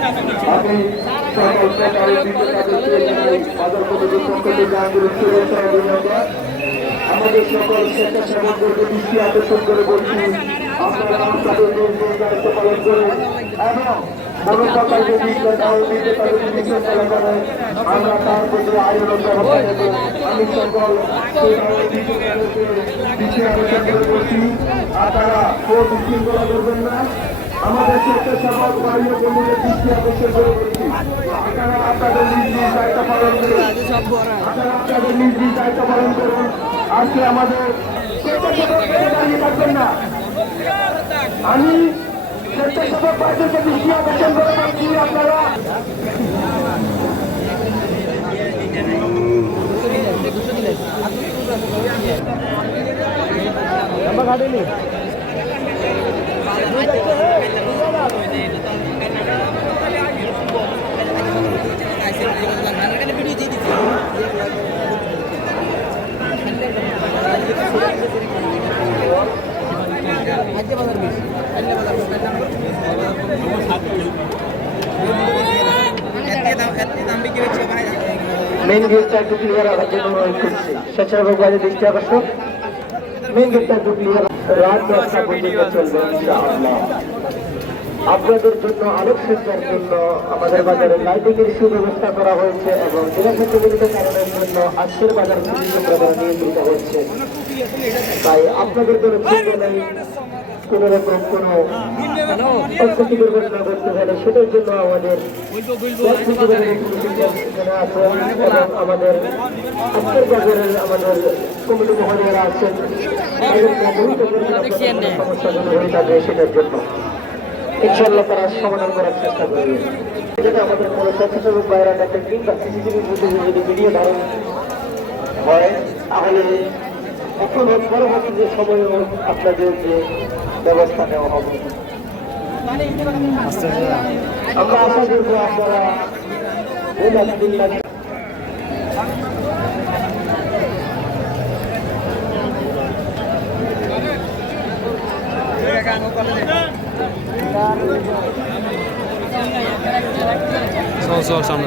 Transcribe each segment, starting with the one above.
আমি সকল প্রকারের বিক্রেতাদেরকে জানাই বাজার কমিটির পক্ষ থেকে আন্তরিক আমাদের সকল স্বেচ্ছাসেবকদেরকে দৃষ্টি আকর্ষণ করে বলছি, আপনারা আপনাদের পালন করে এবং আমরা তার প্রতি আইনত আমি সকল ক্রেতা ও বিক্রেতাদেরকে দৃষ্টি আকর্ষণ করে বলছি আপনারা কেউ বিশৃঙ্খলা করবেন না আমাদের স্বেচ্ছাসেবক বাড়িও কমিটির দৃষ্টি আকর্ষণ করে বলছি আপনারা আপনাদের নিজ নিজ দায়িত্ব পালন করুন আপনারা আপনাদের নিজ নিজ দায়িত্ব পালন না আমি স্বেচ্ছাসেবক বাড়িকে দৃষ্টি আকর্ষণ করে বলছি আপনারা মেইন গেটটা একটু ক্লিয়ার রাখার জন্য অনুরোধ করছি। স্বেচ্ছাসেবক বাড়ি দৃষ্টি আকর্ষণ মেইন গেটটা একটু ক্লিয়ার রাত দশটা পর্যন্ত চলবে ইনশাআল্লাহ। আপনাদের জন্য আলোক সজ্জার জন্য আমাদের বাজারে লাইটিং এর সুব্যবস্থা করা হয়েছে এবং জেলা নিরাপত্তাজনিত কারণের জন্য আজকের বাজার নিয়ন্ত্রিত হচ্ছে। তাই আপনাদের কোনো চিন্তা নেই। কোন রকম কোনো দুর্ঘটনা করতে সেটার জন্য আমাদের আমাদের আজকের বাজারের আমাদের কমিটি আছেন হয়ে সেটার জন্য ইনশাল্লাহ তারা সমাধান করার চেষ্টা করবে যেটা আমাদের কোনো স্বেচ্ছাসেবক বাইরে দেখেন কিংবা সিসিটিভি ফুটেজে যদি ভিডিও ধারণ হয় তাহলে এখন পরবর্তী যে সময়ে আপনাদের যে ব্যবস্থা নেওয়া হবে। আমরা আশা করব আপনারা সামনে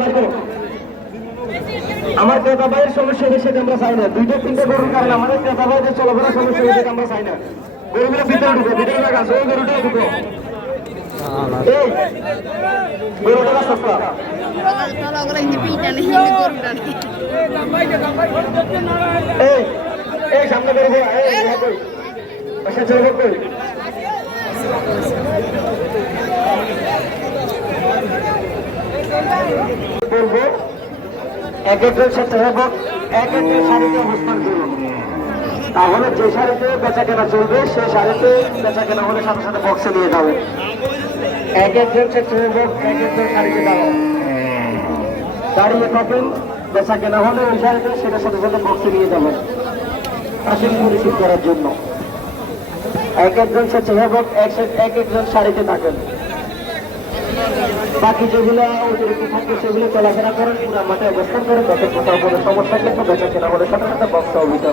বার করো। আমার ক্রেতা ভাইয়ের সমস্যা হয়েছে সেটা আমরা চাই না। দুইটা, তিনটা গরুর কারণে আমাদের ক্রেতা ভাইদের চলাফেরা সমস্যা হয়েছে আমরা চাই না। গরুগুলো ভিতরে ঢুকো, ভিতরে রাখা আছে ওই গরুটা ঢুকো। গরুটা সস্তা বলব এক এক তাহলে যে শাড়িতে বেচা কেনা চলবে সেই শাড়িতে বেচা কেনা হলে সাথে সাথে বক্সে নিয়ে যাবে। এক একজন স্বেচ্ছাসেবক এক একজন শাড়িতে দাঁড়ান দাঁড়িয়ে থাকেন, বেচা কেনা হলে ওই সাইডে সেটা সাথে সাথে বক্সে নিয়ে যাবেন। আসেন পরিশোধ করার জন্য। এক একজন স্বেচ্ছাসেবক, এক এক একজন শাড়িতে থাকেন। বাকি যেগুলো অতিরিক্ত থাকে সেগুলো চলাফেরা করেন, পুরো মাঠে অবস্থান করেন, যাতে কোথাও কোনো সমস্যা কিন্তু বেচা কেনা হলে সাথে সাথে বক্সে অভিযোগ